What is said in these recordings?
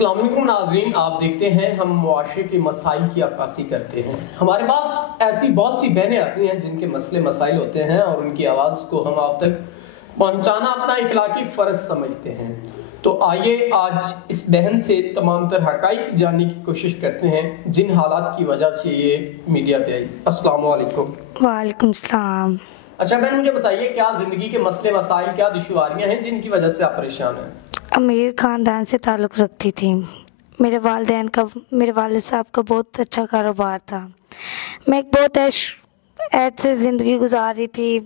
السلام علیکم ناظرین، آپ دیکھتے ہیں ہم معاشرے کے مسائل کی عکاسی کرتے ہیں۔ ہمارے پاس ایسی بہت سی بہنیں آتی ہیں جن کے مسئلے مسائل ہوتے ہیں اور ان کی آواز کو ہم آپ تک پہنچانا اپنا اخلاقی فرض سمجھتے ہیں۔ تو آئیے آج اس بہن سے تمام تر حقائق جاننے کی کوشش کرتے ہیں جن حالات کی وجہ سے یہ میڈیا پہ آئی۔ السلام علیکم۔ وعلیکم السلام۔ اچھا بہن، مجھے بتائیے کیا زندگی کے مسئلے مسائل، کیا دشواریاں ہیں جن کی وجہ سے آپ پریشان ہیں؟ امیر خاندان سے تعلق رکھتی تھی۔ میرے والد صاحب کا بہت اچھا کاروبار تھا۔ میں ایک بہت عیش سے زندگی گزار رہی تھی۔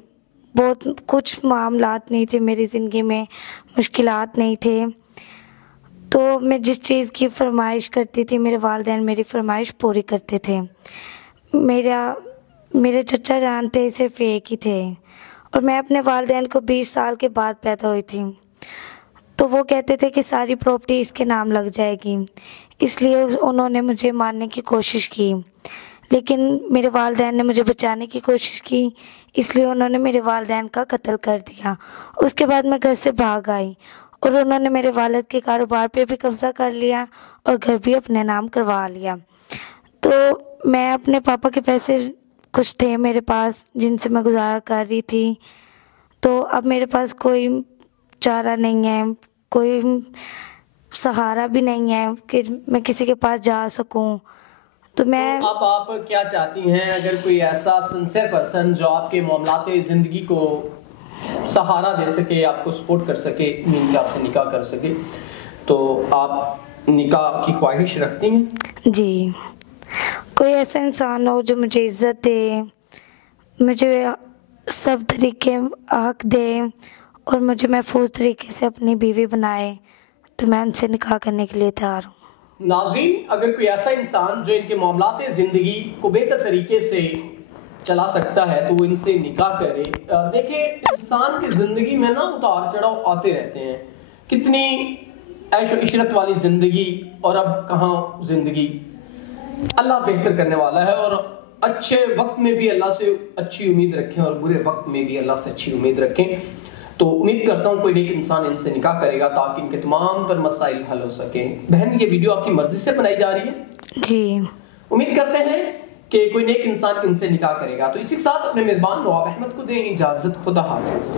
بہت کچھ معاملات نہیں تھے میری زندگی میں، مشکلات نہیں تھے۔ تو میں جس چیز کی فرمائش کرتی تھی میرے والدین میری فرمائش پوری کرتے تھے۔ میرے چچا جان تھے صرف ایک ہی تھے، اور میں اپنے والدین کو 20 سال کے بعد پیدا ہوئی تھی۔ تو وہ کہتے تھے کہ ساری پراپرٹی اس کے نام لگ جائے گی، اس لیے انہوں نے مجھے مارنے کی کوشش کی، لیکن میرے والدین نے مجھے بچانے کی کوشش کی، اس لیے انہوں نے میرے والدین کا قتل کر دیا۔ اس کے بعد میں گھر سے بھاگ آئی اور انہوں نے میرے والد کے کاروبار پہ بھی قبضہ کر لیا اور گھر بھی اپنے نام کروا لیا۔ تو میں اپنے پاپا کے پیسے کچھ تھے میرے پاس جن سے میں گزارا کر رہی تھی، تو اب میرے پاس کوئی چارہ نہیں ہے، کوئی سہارا بھی نہیں ہے کہ میں کسی کے پاس جا سکوں۔ تو اب آپ کیا چاہتی ہیں؟ اگر کوئی ایسا سنسیئر پرسن جو آپ کے معاملات زندگی کو سہارا دے سکے، آپ کو سپورٹ کر سکے، کہ آپ سے نکاح کر سکے، تو آپ نکاح کی خواہش رکھتی ہیں؟ جی، کوئی ایسا انسان ہو جو مجھے عزت دے، مجھے سب طریقے حق دے اور مجھے محفوظ طریقے سے اپنی بیوی بنائے، تو میں ان سے نکاح کرنے کے لیے تیار ہوں۔ ناظرین، اگر کوئی ایسا انسان جو ان کے معاملات زندگی کو بہتر طریقے سے چلا سکتا ہے تو وہ ان سے نکاح کرے۔ دیکھیں، انسان کی زندگی میں نا اتار چڑھاؤ آتے رہتے ہیں، کتنی عیش و عشرت والی زندگی، اور اب کہاں زندگی۔ اللہ بہتر کرنے والا ہے، اور اچھے وقت میں بھی اللہ سے اچھی امید رکھیں اور برے وقت میں بھی اللہ سے اچھی امید رکھیں۔ تو امید کرتا ہوں کوئی نیک انسان ان سے نکاح کرے گا تاکہ ان کے تمام تر مسائل حل ہو سکیں۔ بہن، یہ ویڈیو آپ کی مرضی سے بنائی جا رہی ہے؟ جی، امید کرتے ہیں کہ کوئی نیک انسان ان سے نکاح کرے گا۔ تو اسی کے ساتھ اپنے میزبان نواب احمد کو دیں اجازت۔ خدا حافظ۔